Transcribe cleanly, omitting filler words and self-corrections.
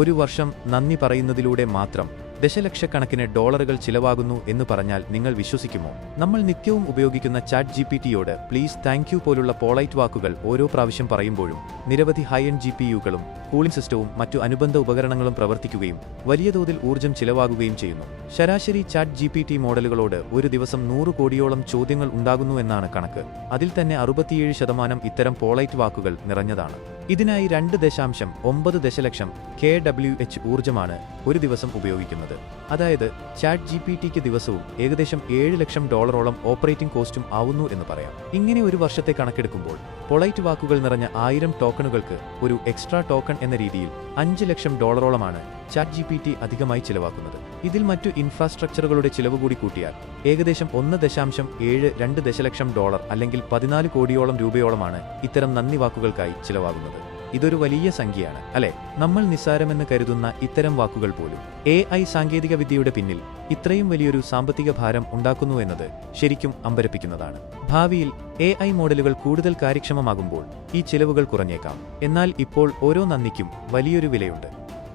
ഒരു വർഷം നന്ദി പറയുന്നതിലൂടെ മാത്രം ദശലക്ഷക്കണക്കിന് ഡോളറുകൾ ചിലവാകുന്നു എന്ന് പറഞ്ഞാൽ നിങ്ങൾ വിശ്വസിക്കുമോ? നമ്മൾ നിത്യവും ഉപയോഗിക്കുന്ന ചാറ്റ് ജിപിടിയോട് പ്ലീസ്, താങ്ക് യു പോലുള്ള പോളൈറ്റ് വാക്കുകൾ ഓരോ പ്രാവശ്യം പറയുമ്പോഴും നിരവധി ഹൈ എൻഡ് ജിപിയുകളും കൂളിംഗ് സിസ്റ്റവും മറ്റു അനുബന്ധ ഉപകരണങ്ങളും പ്രവർത്തിക്കുകയും വലിയ തോതിൽ ഊർജ്ജം ചിലവാകുകയും ചെയ്യുന്നു. ശരാശരി ചാറ്റ് ജിപിടി മോഡലുകളോട് ഒരു ദിവസം 100 കോടിയോളം ചോദ്യങ്ങൾ ഉണ്ടാകുന്നുവെന്നാണ് കണക്ക്. അതിൽ തന്നെ 67% ഇത്തരം പോളൈറ്റ് വാക്കുകൾ നിറഞ്ഞതാണ്. ഇതിനായി 2.9 ദശലക്ഷം kWh ഊർജ്ജമാണ് ഒരു ദിവസം ഉപയോഗിക്കുന്നത്. അതായത് ചാറ്റ് ജിപിടിക്ക് ദിവസവും ഏകദേശം $7 ലക്ഷം ഓപ്പറേറ്റിംഗ് കോസ്റ്റും ആവുന്നു എന്ന് പറയാം. ഇങ്ങനെ ഒരു വർഷത്തെ കണക്കെടുക്കുമ്പോൾ പൊളൈറ്റ് വാക്കുകൾ നിറഞ്ഞ 1000 ടോക്കണുകൾക്ക് ഒരു എക്സ്ട്രാ ടോക്കൺ എന്ന രീതിയിൽ $5 ലക്ഷം ചാറ്റ് ജിപിടി അധികമായി ചിലവാക്കുന്നത്. ഇതിൽ മറ്റു ഇൻഫ്രാസ്ട്രക്ചറുകളുടെ ചിലവ് കൂടി കൂട്ടിയാൽ ഏകദേശം $1.72 ദശലക്ഷം അല്ലെങ്കിൽ 14 കോടിയോളം രൂപയോളമാണ് ഇത്തരം നന്ദി വാക്കുകൾക്കായി ചിലവാകുന്നത്. ഇതൊരു വലിയ സംഖ്യയാണ്, അല്ലേ? നമ്മൾ നിസ്സാരമെന്ന് കരുതുന്ന ഇത്തരം വാക്കുകൾ പോലും AI സാങ്കേതികവിദ്യയുടെ പിന്നിൽ ഇത്രയും വലിയൊരു സാമ്പത്തിക ഭാരം ഉണ്ടാക്കുന്നുവെന്നത് ശരിക്കും അമ്പരപ്പിക്കുന്നതാണ്. ഭാവിയിൽ AI മോഡലുകൾ കൂടുതൽ കാര്യക്ഷമമാകുമ്പോൾ ഈ ചിലവുകൾ കുറഞ്ഞേക്കാം. എന്നാൽ ഇപ്പോൾ ഓരോ നന്ദിക്കും വലിയൊരു വിലയുണ്ട്.